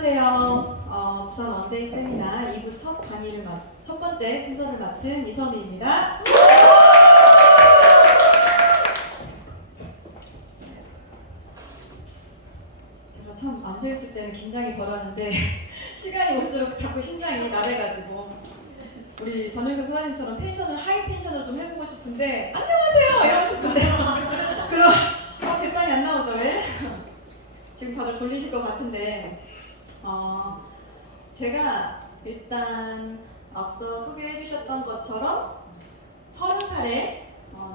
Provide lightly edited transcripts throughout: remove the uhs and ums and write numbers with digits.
안녕하세요. 부산 원데이 세미나 2부 첫 번째 순서를 맡은 이선우입니다. 제가 참 앉아있을 때는 긴장이 덜하는데 시간이 올수록 자꾸 심장이 나대가지고 우리 전일교 사장님처럼 텐션을 하이 텐션으로 좀 해보고 싶은데 안녕하세요! 이러고 싶은데 그런 대장이 안 나오죠 왜? 지금 다들 졸리실 것 같은데 제가 일단 앞서 소개해 주셨던 것처럼 30살에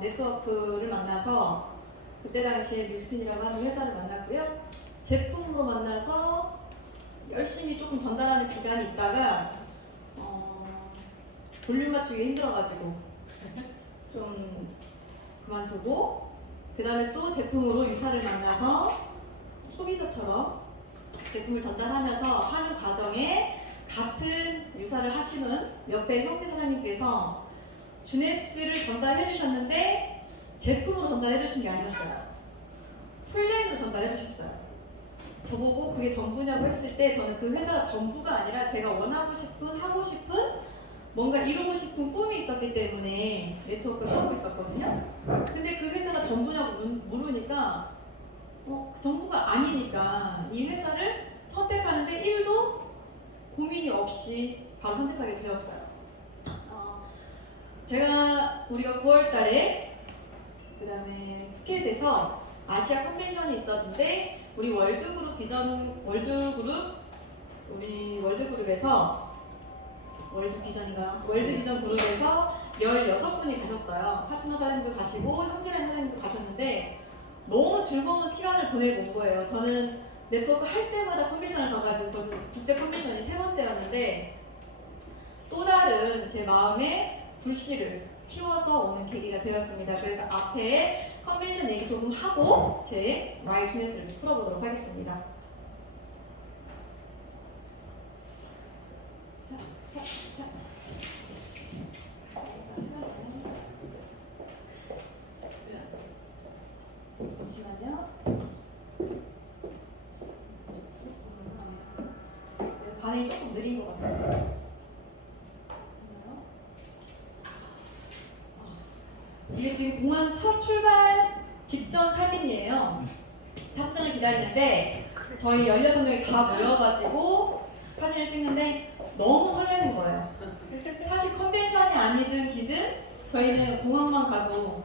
네트워크를 만나서 그때 당시에 뉴스핀이라고 하는 회사를 만났고요. 제품으로 만나서 열심히 조금 전달하는 기간이 있다가 볼륨 맞추기 힘들어가지고 좀 그만두고 그 다음에 또 제품으로 유사를 만나서 소비자처럼 제품을 전달하면서 하는 과정에 같은 유사를 하시는 옆에 형태 사장님께서 주네스를 전달해 주셨는데 제품으로 전달해 주신 게 아니었어요. 플랜으로 전달해 주셨어요. 저보고 그게 전부냐고 했을 때 저는 그 회사가 전부가 아니라 제가 원하고 싶은, 하고 싶은, 뭔가 이루고 싶은 꿈이 있었기 때문에 네트워크를 하고 있었거든요. 근데 그 회사가 전부냐고 물으니까 전부가 아니니까 이 회사를 선택하는데 1도 고민이 없이 바로 선택하게 되었어요. 우리가 9월 달에 그 다음에 푸켓에서 아시아 컨벤션이 있었는데 우리 월드그룹에서 월드비전 그룹에서 16분이 가셨어요. 파트너 사장님도 가시고 형제라는 사장님도 가셨는데 너무 즐거운 시간을 보내고 온 거예요. 저는 네트워크 할 때마다 컨벤션을 가가지고 벌써 국제 컨벤션이 3번째였는데 또 다른 제 마음의 불씨를 키워서 오는 계기가 되었습니다. 그래서 앞에 컨벤션 얘기 조금 하고 제 와이 주네스를 풀어보도록 하겠습니다. 잠시만요. 반응이 조금 느린 것 같아요. 이게 지금 공항 첫 출발 직전 사진이에요. 탑승을 기다리는데 저희 16명이 다 모여가지고 사진을 찍는데 너무 설레는 거예요. 사실 컨벤션이 아니든 기든 저희는 공항만 가도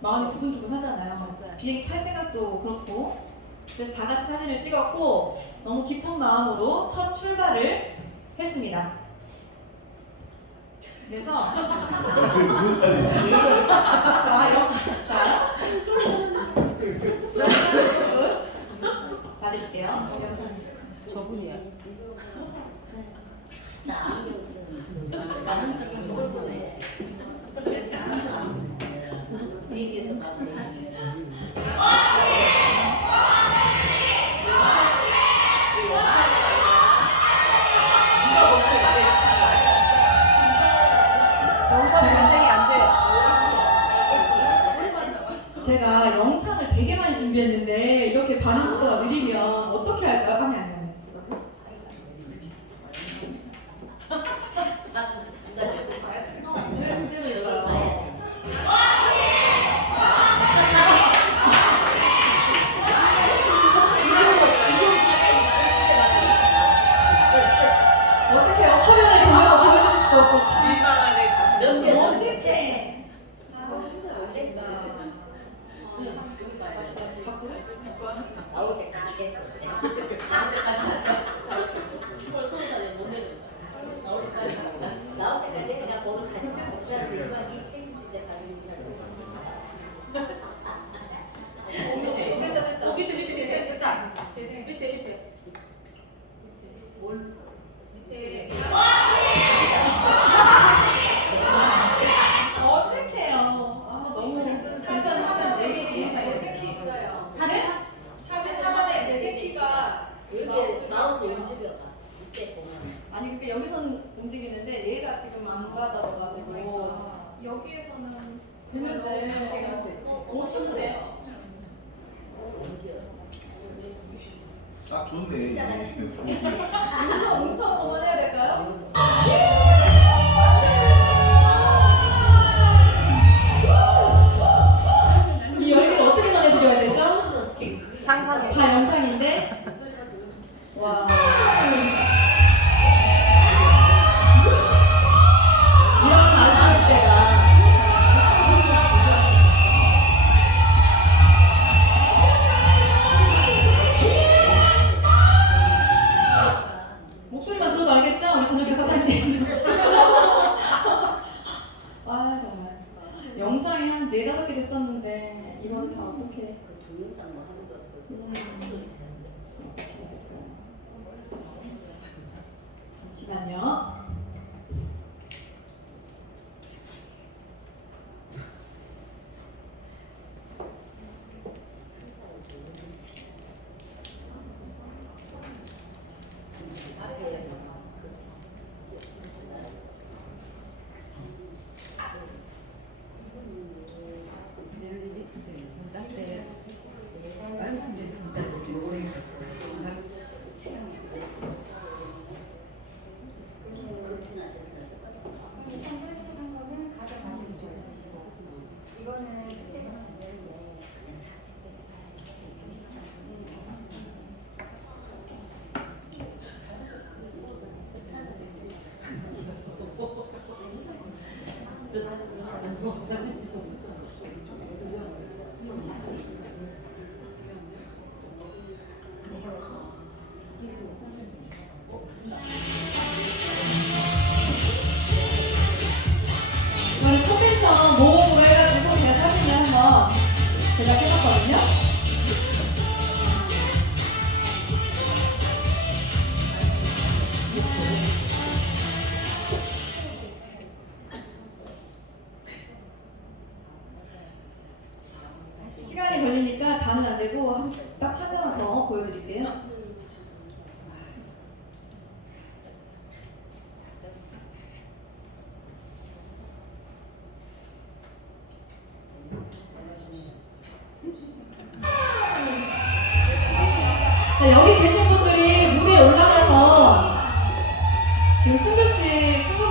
마음이 두근두근 하잖아요. 비행기 탈 생각도 그렇고. 그래서 다 같이 사진을 찍었고 너무 기쁜 마음으로 첫 출발을 했습니다. 그래서 무슨 사진이지? 받을게요. 저분이야. 제가 영상을 되게 많이 준비했는데 이렇게 반응 속도가 느리면 어떻게 할까요? 하면 안 돼요. 어떻게 화면을 돌려서 보여줄 수도 없고 너무 실패. 나올 때까지 나올 때까지 그냥 보는 가지만 목사를 일반이 책임질 때까지 밑에 뭘 밑에 어떡해요. 너무 사진 화면에 제 새끼 있어요. 사진 화면에 제 새끼가 여기 마우스 움직여봐. 밑에 보면 아니 그러니까 여기서는 움직이는데 얘가 지금 안 받아가지고 여기에서는 되는데 어떻게 돼요? 어디요? 딱 딱 좋네. 음성 그만해야 될까요? 이 열기를 어떻게 전해드려야 되죠? 상상해. 다 영상인데. 와. 이런 아쉬울 때가. 목소리만 들어도 알겠죠? 우리 저녁에 사장님. 와 정말 영상이 한 4-5개 됐었는데 이걸 다 어떻게 동영상 뭐 하는 거 잠시만요. 저희 컨벤션 모음으로 해가지고 제가 사진을 한번 제작해봤거든요. 시간이 걸리니까 다는 안 되고 딱 하나만 더 보여드릴게요. 자, 여기 계신 분들이 무대에 올라가서 지금 승급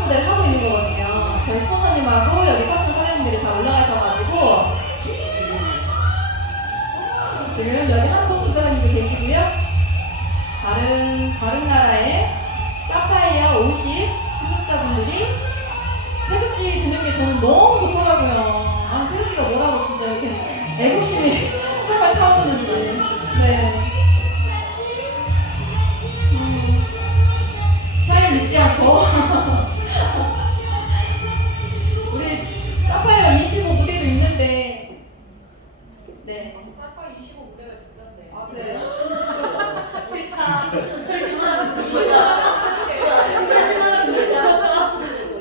무대를 하고 있는 거거든요. 저희 스포너님하고 여기 파트 사장님들이 다 올라가셔가지고 지금 여기 한국 지사님도 계시고요. 다른 나라의 사파이어 50 승급자분들이 태극기 드는 게 저는 너무 좋더라고요. 아, 태극기가 뭐라고 진짜 이렇게 애국심이 활발 타오르는지. 네. 촬영 늦지 않고 우리 사파이어 25 무대도 있는데 네. 사파 25 무대가 진짜인데. 아 그래요?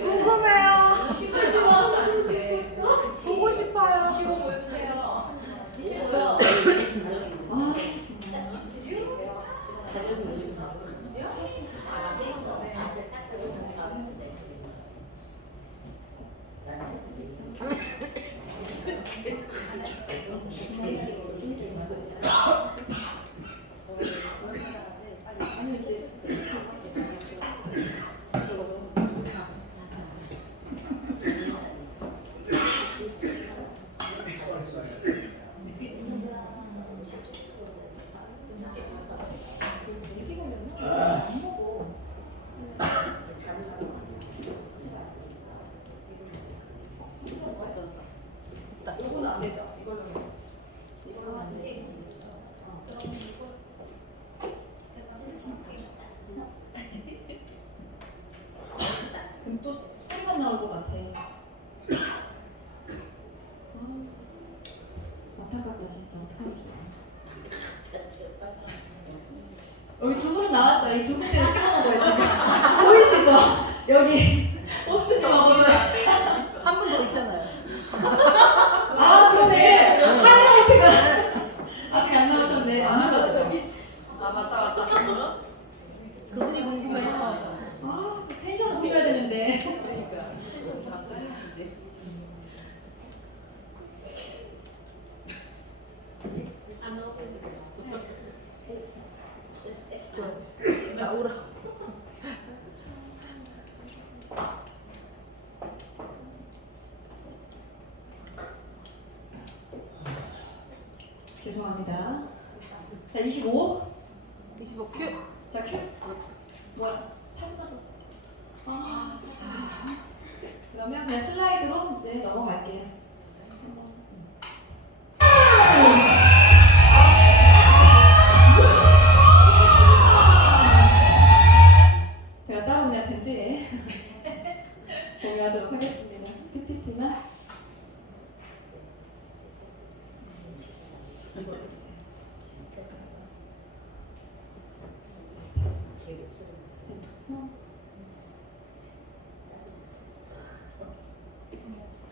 궁금해요. 보고 싶어요. 25 보여주세요. 25요. 아 아니 이제 이거는 안 되죠. 이걸로 안 돼. 그럼 또 소리만 나올 것 같아. 안타깝다 진짜. 어떡하면 좋아. 여기 두 분은 나왔어요. 이 두 분들을 찍어놓은 거예요 지금. 보이시죠? 여기 포스트처럼 보이네. 한 분 더 있잖아요. 아 그러네. 하이라이트가 아직 안 나오셨네. 안 나왔죠? 아 맞다. 그분이 궁금해요. 아, 저 텐션을 보셔야 되는데. 그러니까 텐션 다 짜리는데. 나오라. 죄송합니다. 자, 25. 25큐. 자, 큐. 뭐야? 사진 맞았어. 아, 그러면 그냥 슬라이드로 이제 넘어갈게요. 제가 따로 그냥 밴드에 공유하도록 하겠습니다. PPT나.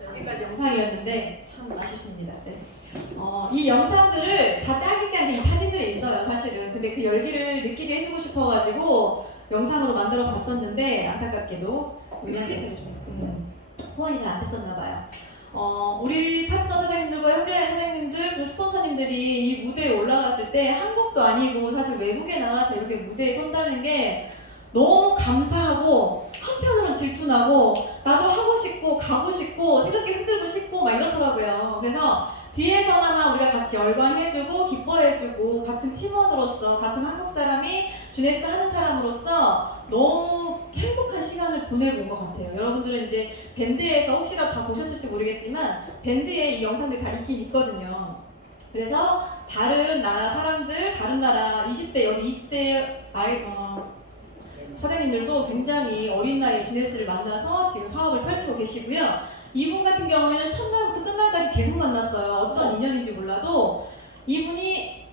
여기까지 영상이었는데 참 아쉽습니다. 네. 이 영상들을 다 짜깁게 이 사진들이 있어요, 사실은. 근데 그 열기를 느끼게 해주고 싶어가지고 영상으로 만들어 봤었는데 안타깝게도 운영실에서 후원이 잘 안 됐었나 봐요. 우리 파트너 사장님들과 현재 사장님들, 그 스폰서님들이 이 무대에 올라갔을 때 한국도 아니고 사실 외국에 나가서 이렇게 무대에 선다는 게 너무 감사하고 한편으로는 질투나고 나도 하고 싶고 가고 싶고 생각이 흔들고 싶고 막 이렇더라고요. 그래서 뒤에서나마 우리가 같이 열광해주고 기뻐해주고 같은 팀원으로서 같은 한국 사람이 주네스 하는 사람으로서 너무 행복한 시간을 보내고 온 것 같아요. 여러분들은 이제 밴드에서 혹시라도 다 보셨을지 모르겠지만 밴드에 이 영상들이 다 있긴 있거든요. 그래서 다른 나라 사람들, 다른 나라 20대, 여기 20대 사장님들도 굉장히 어린 나이에 주네스를 만나서 지금 사업을 펼치고 계시고요. 이분 같은 경우에는 첫날부터 끝날까지 계속 만났어요. 어떤 인연인지 몰라도 이분이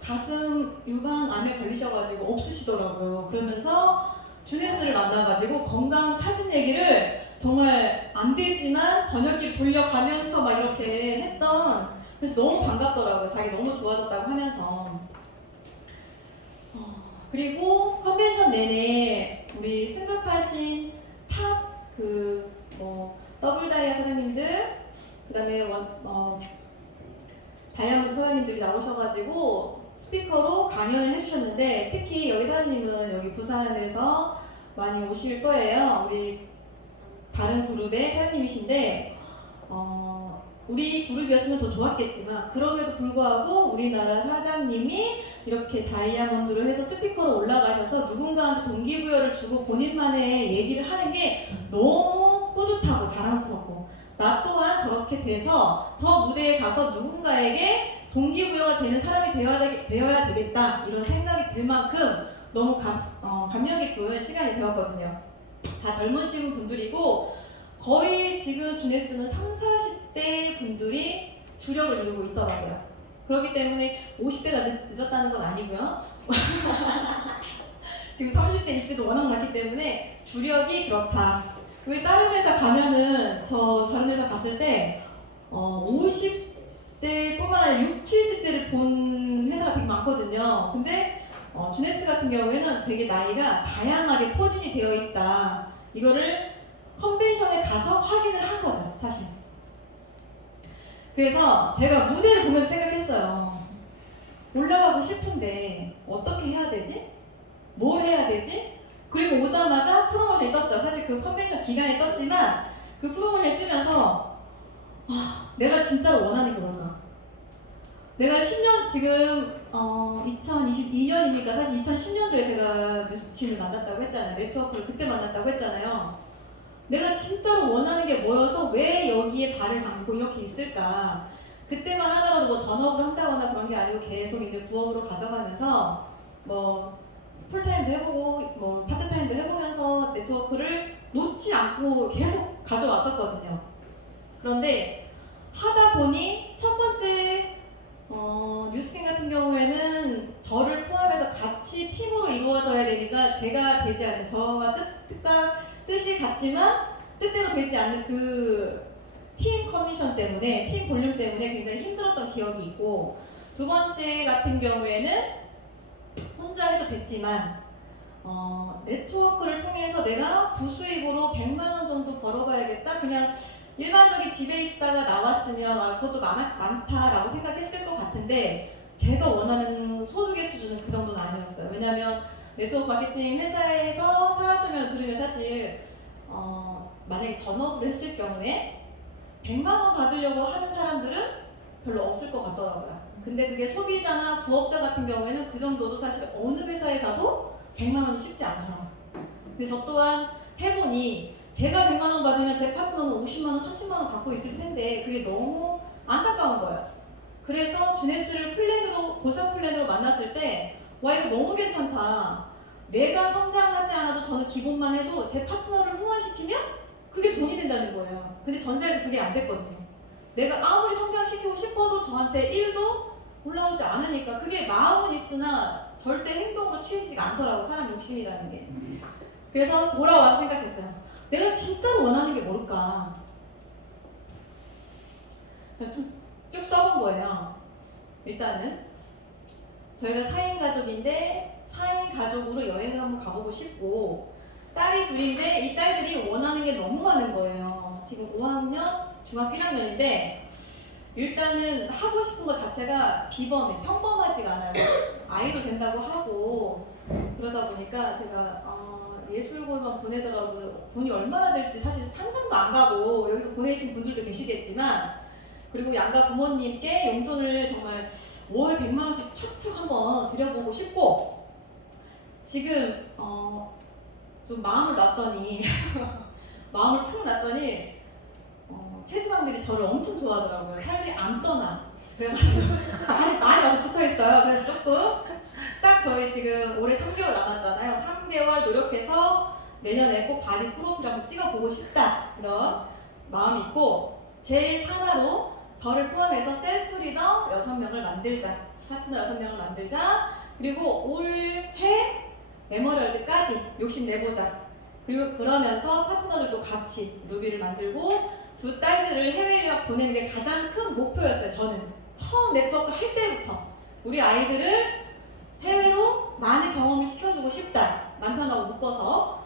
가슴 유방암에 걸리셔가지고 없으시더라고요. 그러면서 주네스를 만나가지고 건강 찾은 얘기를 정말 안 되지만 번역기를 돌려가면서 막 이렇게 했던, 그래서 너무 반갑더라고요. 자기 너무 좋아졌다고 하면서. 그리고 컨벤션 내내 우리 승급하신 탑 더블 다이아 사장님들, 그 다음에 다이아몬드 사장님들이 나오셔가지고 스피커로 강연을 해주셨는데, 특히 여기 사장님은 여기 부산에서 많이 오실 거예요. 우리 다른 그룹의 사장님이신데 우리 그룹이었으면 더 좋았겠지만 그럼에도 불구하고 우리나라 사장님이 이렇게 다이아몬드로 해서 스피커로 올라가셔서 누군가한테 동기부여를 주고 본인만의 얘기를 하는 게 너무 뿌듯하고 자랑스럽고, 나 또한 저렇게 돼서 저 무대에 가서 누군가에게 동기부여가 되는 사람이 되어야 되겠다, 이런 생각이 들 만큼 너무 감명 깊은 시간이 되었거든요. 다 젊으신 분들이고 거의 지금 주네스는 30, 40대 분들이 주력을 이루고 있더라고요. 그렇기 때문에 50대가 늦었다는 건 아니고요. 지금 30대, 20대도 워낙 많기 때문에 주력이 그렇다. 왜 다른 회사 가면은, 저 다른 회사 갔을 때 50대뿐만 아니라 60, 70대를 본 회사가 되게 많거든요. 근데 주네스 같은 경우에는 되게 나이가 다양하게 포진이 되어 있다. 이거를 컨벤션에 가서 확인을 한 거죠, 사실. 그래서 제가 무대를 보면서 생각했어요. 올라가고 싶은데 어떻게 해야 되지? 뭘 해야 되지? 그리고 오자마자 프로모션이 떴죠. 사실 그 컨벤션 기간에 떴지만 그 프로모션이 뜨면서 내가 진짜로 원하는 게 뭘까? 내가 10년 지금 2022년이니까 사실 2010년도에 제가 뉴스킴을 만났다고 했잖아요. 네트워크를 그때 만났다고 했잖아요. 내가 진짜로 원하는 게 뭐여서 왜 여기에 발을 담고 이렇게 있을까? 그때만 하더라도 뭐 전업을 한다거나 그런 게 아니고 계속 이제 부업으로 가져가면서 뭐 풀타임도 해보고 뭐 파트타임도 해보면서 네트워크를 놓지 않고 계속 가져왔었거든요. 그런데 하다 보니 첫 번째 뉴스캠 같은 경우에는 저를 포함해서 같이 팀으로 이루어져야 되니까 제가 되지 않는, 저와 뜻이 같지만 뜻대로 되지 않는 그 팀 커미션 때문에, 팀 볼륨 때문에 굉장히 힘들었던 기억이 있고, 두 번째 같은 경우에는 혼자 해도 됐지만 네트워크를 통해서 내가 부수입으로 100만 원 정도 벌어봐야겠다, 그냥 일반적인 집에 있다가 나왔으면 그것도 많다라고 생각했을 것 같은데 제가 원하는 소득의 수준은 그 정도는 아니었어요. 왜냐하면 네트워크 마케팅 회사에서 생활설명을 들으면 사실 만약에 전업을 했을 경우에 100만 원 받으려고 하는 사람들은 별로 없을 것 같더라고요. 근데 그게 소비자나 부업자 같은 경우에는 그 정도도 사실 어느 회사에 가도 100만 원이 쉽지 않더라고요. 근데 저 또한 해보니 제가 100만 원 받으면 제 파트너는 50만 원, 30만 원 받고 있을 텐데 그게 너무 안타까운 거예요. 그래서 주네스를 플랜으로, 보상 플랜으로 만났을 때 와 이거 너무 괜찮다. 내가 성장하지 않아도 저는 기본만 해도 제 파트너를 후원시키면 그게 돈이 된다는 거예요. 근데 전세에서 그게 안 됐거든요. 내가 아무리 성장시키고 싶어도 저한테 1도 올라오지 않으니까 그게 마음은 있으나 절대 행동으로 취해지지가 않더라고, 사람 욕심이라는 게. 그래서 돌아와서 생각했어요. 내가 진짜로 원하는 게 뭘까? 쭉 써본 거예요. 일단은 저희가 4인 가족인데 4인 가족으로 여행을 한번 가보고 싶고, 딸이 둘인데 이 딸들이 원하는 게 너무 많은 거예요. 지금 5학년, 중학교 1학년인데 일단은 하고 싶은 것 자체가 비범해, 평범하지가 않아요. 아이도 된다고 하고 그러다 보니까 제가 예술고만 보내더라도 돈이 얼마나 될지 사실 상상도 안 가고, 여기서 보내신 분들도 계시겠지만, 그리고 양가 부모님께 용돈을 정말 월 100만 원씩 척척 한번 드려보고 싶고, 지금 좀 마음을 놨더니 마음을 푹 놨더니 체지방들이 저를 엄청 좋아하더라고요. 사람들이 안 떠나. 그래가지고 많이 와서 붙어 있어요. 그래서 조금 딱 저희 지금 올해 3개월 남았잖아요. 3개월 노력해서 내년에 꼭 바디 프로필 한번 찍어보고 싶다, 이런 마음이 있고, 제 산하로 저를 포함해서 셀프 리더 6명을 만들자, 파트너 6명을 만들자, 그리고 올해 메모리얼드까지 욕심내보자. 그리고 그러면서 파트너들도 같이 루비를 만들고 두 딸들을 해외 유학 보내는 게 가장 큰 목표였어요. 저는 처음 네트워크 할 때부터 우리 아이들을 해외로 많은 경험을 시켜주고 싶다. 남편하고 묶어서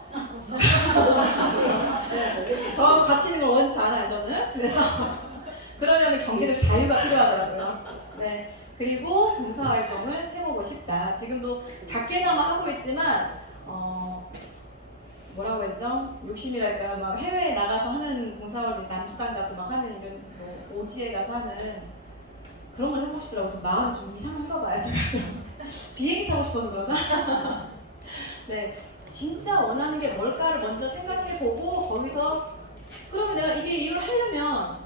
저 같이 있는 걸 원치 않아요, 저는. 그래서 그러려면 경제적 자유가 필요하더라고요. 네. 그리고 봉사활동을 해보고 싶다. 지금도 작게나마 하고 있지만 뭐라고 했죠? 욕심이랄까, 막 해외에 나가서 하는 봉사활동, 남수단 가서 막 하는 이런 뭐 오지에 가서 하는 그런 걸 해보고 싶더라고요. 마음이 좀 이상한가 봐요. 비행기 타고 싶어서 그러나? 네, 진짜 원하는 게 뭘까를 먼저 생각해보고, 거기서 그러면 내가 이게 이유를 하려면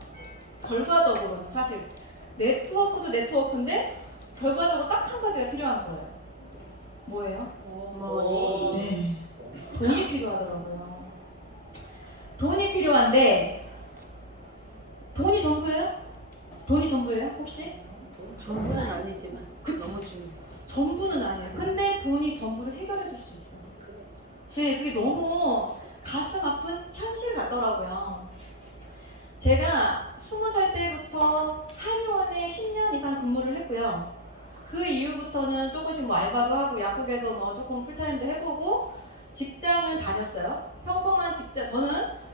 결과적으로 사실 네트워크도 네트워크인데 결과적으로 딱 한 가지가 필요한 거예요. 뭐예요? 네. 돈이 필요하더라고요. 돈이 필요한데, 돈이 전부예요? 돈이 전부예요? 혹시? 전부는 아니지만 그치? 너무 중요해. 전부는 아니에요. 근데 돈이 전부를 해결해 줄 수 있어요. 네, 그게 너무 가슴 아픈 현실 같더라고요. 제가 20살 때부터 한의원에 10년 이상 근무를 했고요. 그 이후부터는 조금씩 뭐 알바도 하고 약국에도 뭐 조금 풀타임도 해보고 직장을 다녔어요. 평범한 직장, 저는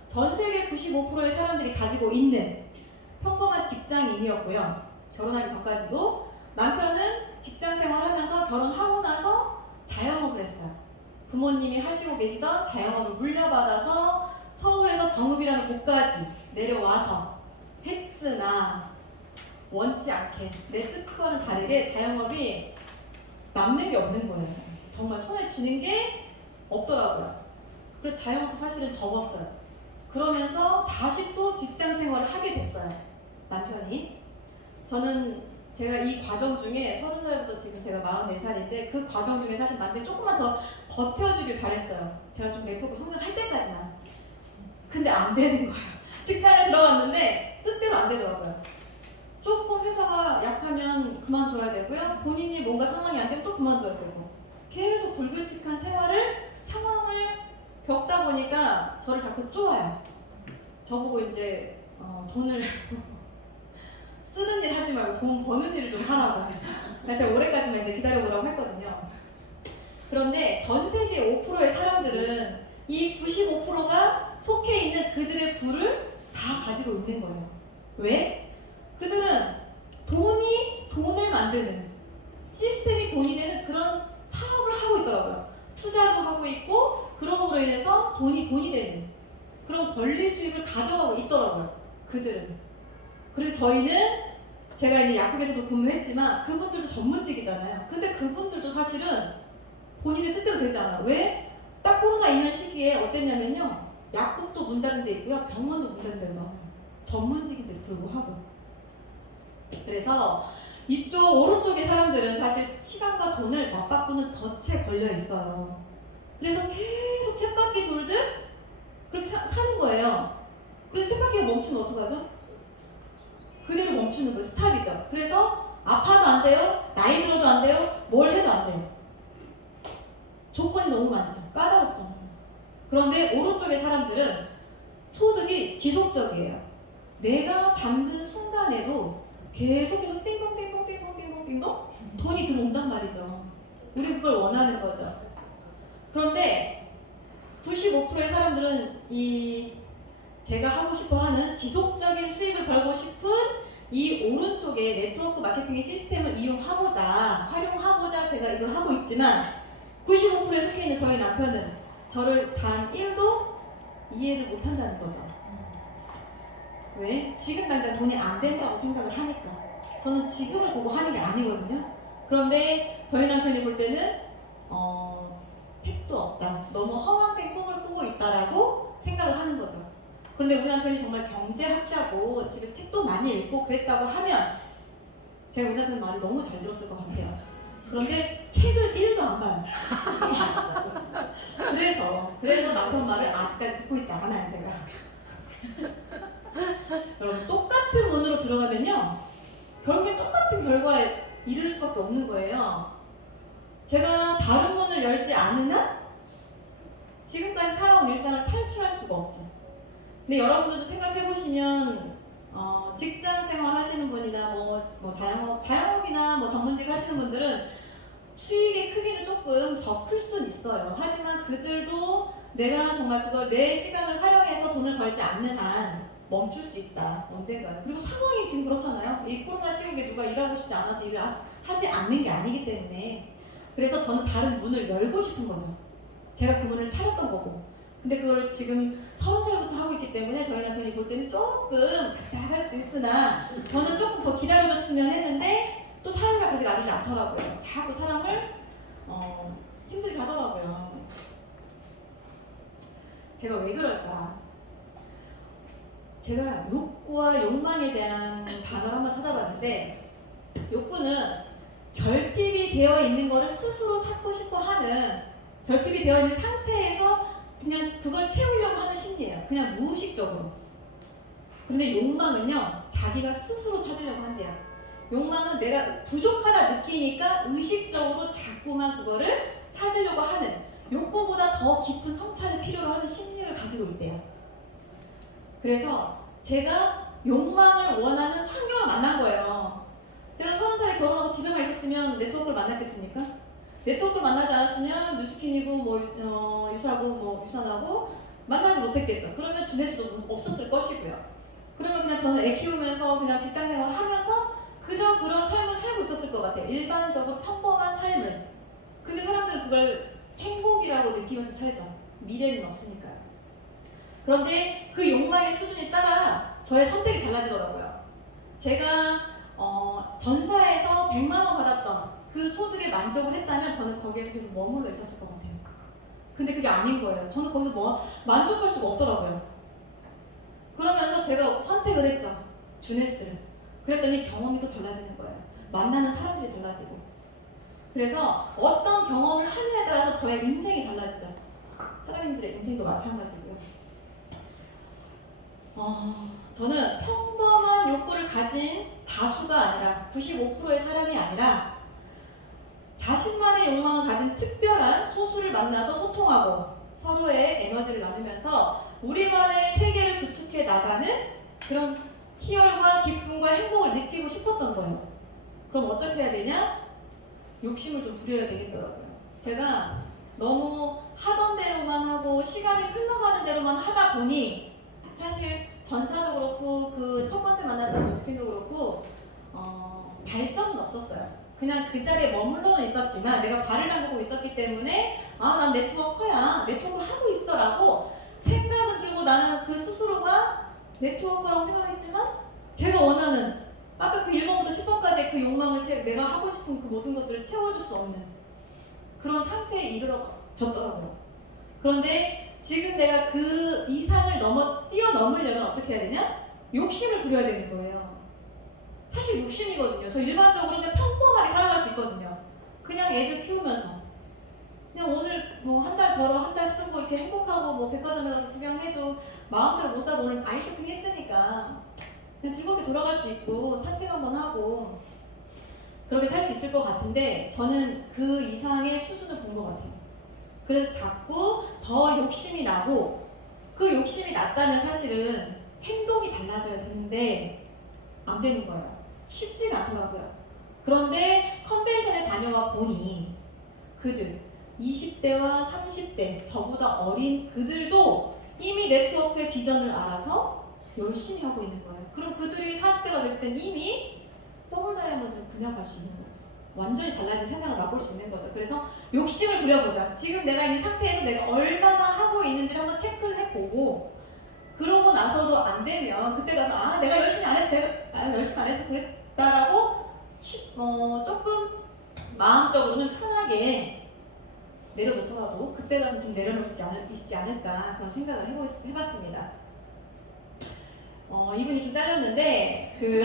전 세계 95%의 사람들이 가지고 있는 평범한 직장인이었고요. 결혼하기 전까지도. 남편은 직장 생활하면서 결혼하고 나서 자영업을 했어요. 부모님이 하시고 계시던 자영업을 물려받아서 서울에서 정읍이라는 곳까지 내려와서 했으나 원치 않게 내 뜻과는 다르게 자영업이 남는 게 없는 거예요. 정말 손에 쥐는 게 없더라고요. 그래서 자영업도 사실은 접었어요. 그러면서 다시 또 직장 생활을 하게 됐어요, 남편이. 저는 제가 이 과정 중에 30살부터 지금 제가 44살인데 그 과정 중에 사실 남편이 조금만 더 버텨주길 바랬어요. 제가 좀 네트워크 성장할 때까지만. 근데 안 되는 거예요. 직장에 들어갔는데 뜻대로 안 되더라고요. 조금 회사가 약하면 그만둬야 되고요. 본인이 뭔가 상황이 안 되면 또 그만둬야 되고. 계속 불규칙한 상황을 겪다 보니까 저를 자꾸 쪼아요. 저보고 이제 돈을 쓰는 일 하지 말고 돈 버는 일을 좀 하라고. 제가 올해까지만 이제 기다려보라고 했거든요. 그런데 전 세계 5%의 사람들은 이 95%가 속해 있는 그들의 부를 다 가지고 있는 거예요. 왜? 그들은 돈이 돈을 만드는 시스템이 돈이 되는 그런 사업을 하고 있더라고요. 투자도 하고 있고 그럼으로 인해서 돈이 되는 그런 권리 수익을 가져가고 있더라고요. 그들은. 그리고 저희는 제가 이제 약국에서도 근무했지만 그분들도 전문직이잖아요. 근데 그분들도 사실은 본인의 뜻대로 되지 않아요. 왜? 딱 코로나 이년 시기에 어땠냐면요. 약국도 문 닫은 데 있고요. 병원도 문 닫은 데가 많아요. 전문직인데도 불구하고. 그래서 이쪽 오른쪽의 사람들은 사실 시간과 돈을 맞바꾸는 덫에 걸려 있어요. 그래서 계속 쳇바퀴 돌듯 그렇게 사는 거예요. 그래서 쳇바퀴가 멈추면 어떡하죠? 그대로 멈추는 거예요. 스탑이죠. 그래서 아파도 안 돼요. 나이 들어도 안 돼요. 뭘 해도 안 돼요. 조건이 너무 많죠. 까다롭죠. 그런데 오른쪽의 사람들은 소득이 지속적이에요. 내가 잠든 순간에도 계속해서 띵동띵동띵동띵동띵동 돈이 들어온단 말이죠. 우리 그걸 원하는 거죠. 그런데 95%의 사람들은 이 제가 하고 싶어 하는 지속적인 수익을 벌고 싶은 이 오른쪽의 네트워크 마케팅의 시스템을 활용하고자 제가 이걸 하고 있지만 95%에 속해 있는 저희 남편은 저를 단 1도 이해를 못 한다는 거죠. 왜? 지금 당장 돈이 안 된다고 생각을 하니까. 저는 지금을 보고 하는 게 아니거든요. 그런데 저희 남편이 볼 때는 택도 없다. 너무 허황된 꿈을 꾸고 있다라고 생각을 하는 거죠. 그런데 우리 남편이 정말 경제학자고 집에서 책도 많이 읽고 그랬다고 하면 제가 우리 남편 말을 너무 잘 들었을 것 같아요. 그런데 책을 1도 안 봐요. 그래서 남편 말을 아직까지 듣고 있지 않아요, 제가. 여러분, 똑같은 문으로 들어가면요, 결국에 똑같은 결과에 이를 수밖에 없는 거예요. 제가 다른 문을 열지 않은 한 지금까지 살아온 일상을 탈출할 수가 없죠. 근데 여러분들도 생각해 보시면 직장 생활 하시는 분이나 자영업이나 전문직 하시는 분들은 수익의 크기는 조금 더 클 수는 있어요. 하지만 그들도 내가 정말 그걸 내 시간을 활용해서 돈을 벌지 않는 한 멈출 수 있다. 언젠가는. 그리고 상황이 지금 그렇잖아요. 이 코로나 시국에 누가 일하고 싶지 않아서 일을 하지 않는 게 아니기 때문에. 그래서 저는 다른 문을 열고 싶은 거죠. 제가 그 문을 찾았던 거고. 근데 그걸 지금 30살부터 하고 있기 때문에 저희 남편이 볼 때는 조금 답답할 수도 있으나 저는 조금 더 기다려줬으면 했는데 또 사회가 그렇게 놔두지 않더라고요. 자꾸 사람을 힘들게 하더라고요. 제가 왜 그럴까? 제가 욕구와 욕망에 대한 단어를 한번 찾아봤는데 욕구는 결핍이 되어 있는 것을 스스로 찾고 싶어 하는 결핍이 되어 있는 상태에서 그냥 그걸 채우려고 하는 심리예요. 그냥 무의식적으로. 근데 욕망은요, 자기가 스스로 찾으려고 한대요. 욕망은 내가 부족하다 느끼니까 의식적으로 자꾸만 그거를 찾으려고 하는 욕구보다 더 깊은 성찰을 필요로 하는 심리를 가지고 있대요. 그래서 제가 욕망을 원하는 환경을 만난 거예요. 제가 30살에 결혼하고 집에만 있었으면 네트워크를 만났겠습니까? 네트워크를 만나지 않았으면 뉴스킨이고 유산하고 만나지 못했겠죠. 그러면 주네스도 없었을 것이고요. 그러면 그냥 저는 애 키우면서 그냥 직장생활 하면서 그저 그런 삶을 살고 있었을 것 같아요. 일반적으로 평범한 삶을. 근데 사람들은 그걸 행복이라고 느끼면서 살죠. 미래는 없으니까요. 그런데 그 욕망의 수준에 따라 저의 선택이 달라지더라고요. 제가 전사에서 100만 원 받았던 그 소득에 만족을 했다면 저는 거기에서 계속 머물러 있었을 것 같아요. 근데 그게 아닌 거예요. 저는 거기서 만족할 수가 없더라고요. 그러면서 제가 선택을 했죠. 주네스를. 그랬더니 경험이 또 달라지는 거예요. 만나는 사람들이 달라지고. 그래서 어떤 경험을 하느냐에 따라서 저의 인생이 달라지죠. 사장님들의 인생도 마찬가지고요. 저는 평범한 욕구를 가진 다수가 아니라 95%의 사람이 아니라 자신만의 욕망을 가진 특별한 소수를 만나서 소통하고 서로의 에너지를 나누면서 우리만의 세계를 구축해 나가는 그런 희열과 기쁨과 행복을 느끼고 싶었던 거예요. 그럼 어떻게 해야 되냐? 욕심을 좀 부려야 되겠더라고요. 제가 너무 하던 대로만 하고 시간이 흘러가는 대로만 하다 보니 사실 전사도 그렇고 그 첫 번째 만났던 뉴스킨도 그렇고 발전은 없었어요. 그냥 그 자리에 머물러는 있었지만 내가 발을 담그고 있었기 때문에 아, 난 네트워커야. 네트워크를 하고 있어라고 생각은 들고 나는 그 스스로가 네트워커라고 생각했지만 제가 원하는 아까 그 1번부터 10번까지의 그 욕망을 내가 하고 싶은 그 모든 것들을 채워줄 수 없는 그런 상태에 이르러졌더라고요. 그런데 지금 내가 그 이상을 뛰어넘으려면 어떻게 해야 되냐? 욕심을 부려야 되는 거예요. 사실 욕심이거든요. 저 일반적으로 그냥 평범하게 살아갈 수 있거든요. 그냥 애들 키우면서 그냥 오늘 뭐 한 달 벌어 한 달 쓰고 이렇게 행복하고 뭐 백화점에 가서 구경해도 마음대로 못 사고 오늘 많이 쇼핑했으니까 그냥 즐겁게 돌아갈 수 있고 산책 한번 하고 그렇게 살 수 있을 것 같은데 저는 그 이상의 수준을 본 것 같아요. 그래서 자꾸 더 욕심이 나고 그 욕심이 났다면 사실은 행동이 달라져야 되는데 안 되는 거예요. 쉽지가 않더라고요. 그런데 컨벤션에 다녀와 보니 그들 20대와 30대 저보다 어린 그들도 이미 네트워크의 비전을 알아서 열심히 하고 있는 거예요. 그럼 그들이 40대가 됐을 땐 이미 더블 다이아몬드를 분양할 수 있는 거죠. 완전히 달라진 세상을 맛볼 수 있는 거죠. 그래서 욕심을 부려보자. 지금 내가 있는 상태에서 내가 얼마나 하고 있는지를 한번 체크를 해보고 그러고 나서도 안 되면 그때 가서 아 내가 열심히 안 해서 열심히 안 해서 그랬다라고 조금 마음적으로는 편하게 내려놓더라도 그때 가서 좀 내려놓을 수 있지 않을까 그런 생각을 해봤습니다. 이분이 좀 짜졌는데 그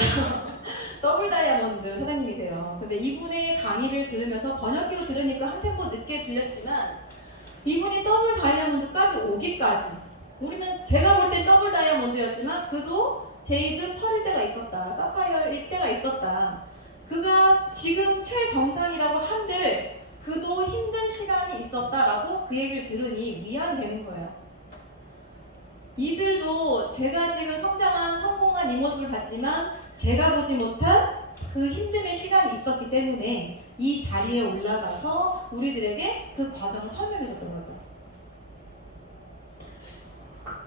더블 다이아몬드 사장님이세요. 근데 이분의 강의를 들으면서 번역기로 들으니까 한 템포 늦게 들렸지만 이분이 더블 다이아몬드까지 오기까지 우리는 제가 볼 땐 더블 다이아몬드였지만 그도 제이드 펄일 때가 있었다. 사파이어일 때가 있었다. 그가 지금 최정상이라고 한들 그도 힘든 시간이 있었다라고 그 얘기를 들으니 위안이 되는 거예요. 이들도 제가 지금 성공한 이 모습을 봤지만 제가 보지 못한 그 힘듦의 시간이 있었기 때문에 이 자리에 올라가서 우리들에게 그 과정을 설명해 줬던 거죠.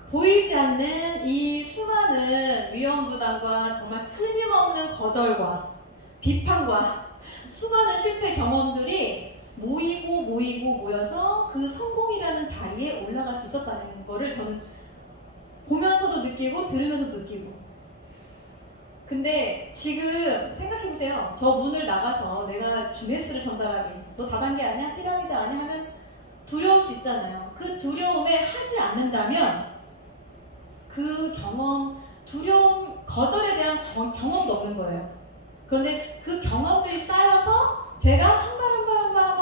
보이지 않는 이 수많은 위험부담과 정말 끊임없는 거절과 비판과 수많은 실패 경험들이 모여서 그 성공이라는 자리에 올라갈 수 있었다는 거를 저는 보면서도 느끼고 들으면서도 느끼고 근데 지금 생각해보세요. 저 문을 나가서 내가 기네스를 전달하기 너 다단계 아니야? 피라미드 아니야? 하면 두려울 수 있잖아요. 그 두려움에 하지 않는다면 그 두려움, 거절에 대한 경험도 없는 거예요. 그런데 그 경험들이 쌓여서 제가 한 발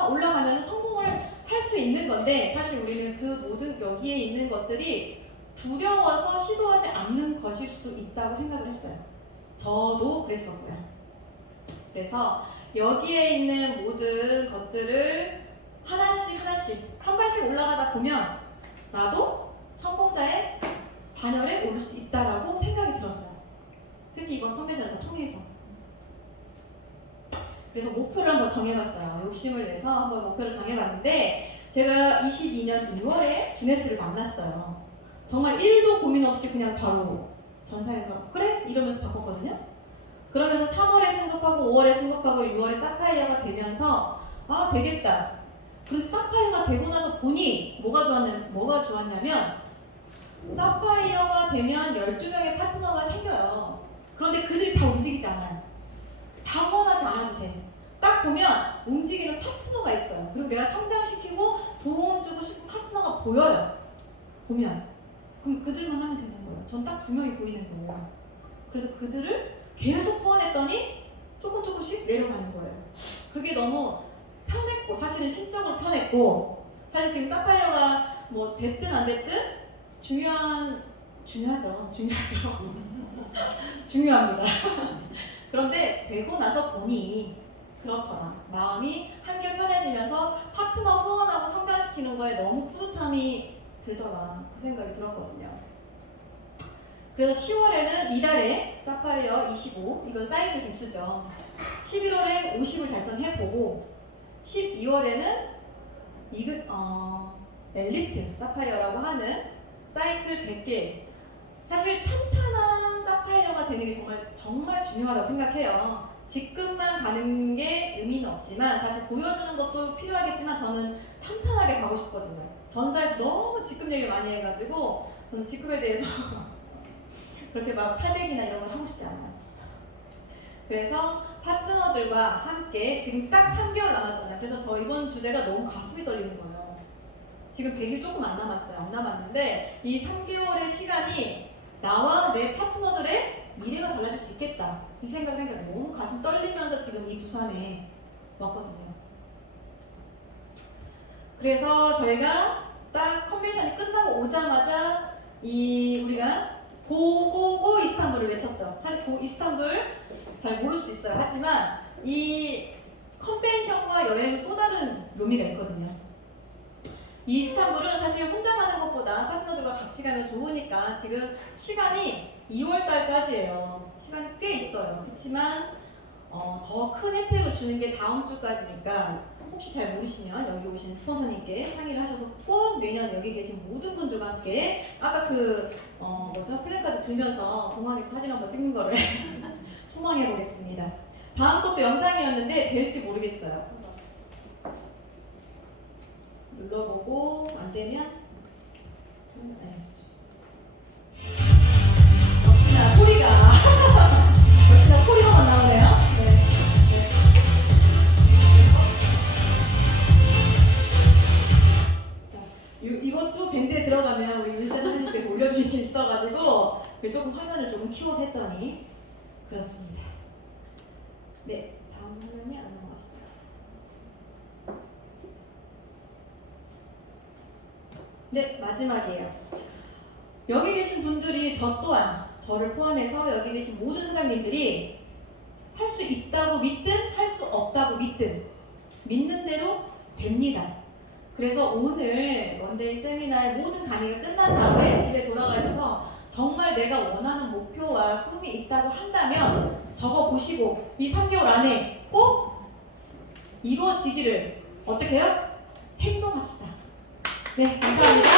올라가면 성공을 할 수 있는 건데 사실 우리는 그 모든 여기에 있는 것들이 두려워서 시도하지 않는 것일 수도 있다고 생각을 했어요. 저도 그랬었고요. 그래서 여기에 있는 모든 것들을 하나씩 한 발씩 올라가다 보면 나도 성공자의 반열에 오를 수 있다라고 생각이 들었어요. 특히 이번 컨벤션을 통해서. 그래서 목표를 한번 정해봤어요. 욕심을 내서 한번 목표를 정해봤는데 제가 22년 2월에 주네스를 만났어요. 정말 1도 고민 없이 그냥 바로 전사해서 그래? 이러면서 바꿨거든요. 그러면서 3월에 승급하고 5월에 승급하고 6월에 사파이어가 되면서 아 되겠다. 그런데 사파이어가 되고 나서 보니 뭐가 좋았냐면 사파이어가 되면 12명의 파트너가 생겨요. 그런데 그들이 다 움직이지 않아요. 다 원하지 않아도 돼. 딱 보면 움직이는 파트너가 있어요. 그리고 내가 성장시키고 도움 주고 싶은 파트너가 보여요. 보면. 그럼 그들만 하면 되는 거예요. 전 딱 2명이 보이는 거예요. 그래서 그들을 계속 후원했더니 조금씩 내려가는 거예요. 그게 너무 편했고 사실은 심적으로 편했고 사실 지금 사파이어가 뭐 됐든 안 됐든 중요하죠. 중요합니다. 그런데 되고 나서 보니 그렇더라. 마음이 한결 편해지면서 파트너 후원하고 성장시키는 거에 너무 뿌듯함이 들더라. 그 생각이 들었거든요. 그래서 10월에는 이달에 사파이어 25, 이건 사이클 개수죠. 11월에 50을 달성해보고 12월에는 엘리트 사파이어라고 하는 사이클 100개 사실 탄탄한 사파이어가 되는 게 정말 중요하다고 생각해요. 직급만 가는 게 의미는 없지만 사실 보여주는 것도 필요하겠지만 저는 탄탄하게 가고 싶거든요. 전사에서 너무 직급 얘기를 많이 해가지고 저는 직급에 대해서 그렇게 막 사재기나 이런 걸 하고 싶지 않아요. 그래서 파트너들과 함께 지금 딱 3개월 남았잖아요. 그래서 저 이번 주제가 너무 가슴이 떨리는 거예요. 지금 100일 조금 안 남았어요. 안 남았는데 이 3개월의 시간이 나와 내 파트너들의 미래가 달라질 수 있겠다. 이 생각을 하니까 너무 가슴 떨리면서 지금 이 부산에 왔거든요. 그래서 저희가 딱 컨벤션이 끝나고 오자마자 우리가 고고고 이스탄불을 외쳤죠. 사실 이스탄불 잘 모를 수도 있어요. 하지만 이 컨벤션과 여행은 또 다른 묘미가 있거든요. 이 이스탄불은 사실 혼자 가는 것보다 파트너들과 같이 가면 좋으니까 지금 시간이 2월달까지예요. 시간이 꽤 있어요. 그렇지만 더 큰 혜택을 주는 게 다음 주까지니까 혹시 잘 모르시면 여기 오신 스폰서님께 상의를 하셔서 꼭 내년 여기 계신 모든 분들과 함께 아까 플래카드 들면서 공항에서 사진 한번 찍는 거를 소망해 보겠습니다. 다음 것도 영상이었는데 될지 모르겠어요. 눌러보고 안 되면 역시나 소리가 역시나 소리가만 나오네요. 네. 이것도 밴드에 들어가면 우리 윤시아 선생님께 올려줄 게 있어가지고 조금 화면을 조금 키워서 했더니 그렇습니다. 네, 다음 화면이 안 나왔어요. 네, 마지막이에요. 여기 계신 분들이 저 또한 저를 포함해서 여기 계신 모든 사장님들이 할 수 있다고 믿든 할 수 없다고 믿든 믿는 대로 됩니다. 그래서 오늘 원데이 세미나의 모든 강의가 끝난 다음에 집에 돌아가셔서 정말 내가 원하는 목표와 꿈이 있다고 한다면 적어 보시고 이 3개월 안에 꼭 이루어지기를 어떻게 해요? 행동합시다. 네, 감사합니다.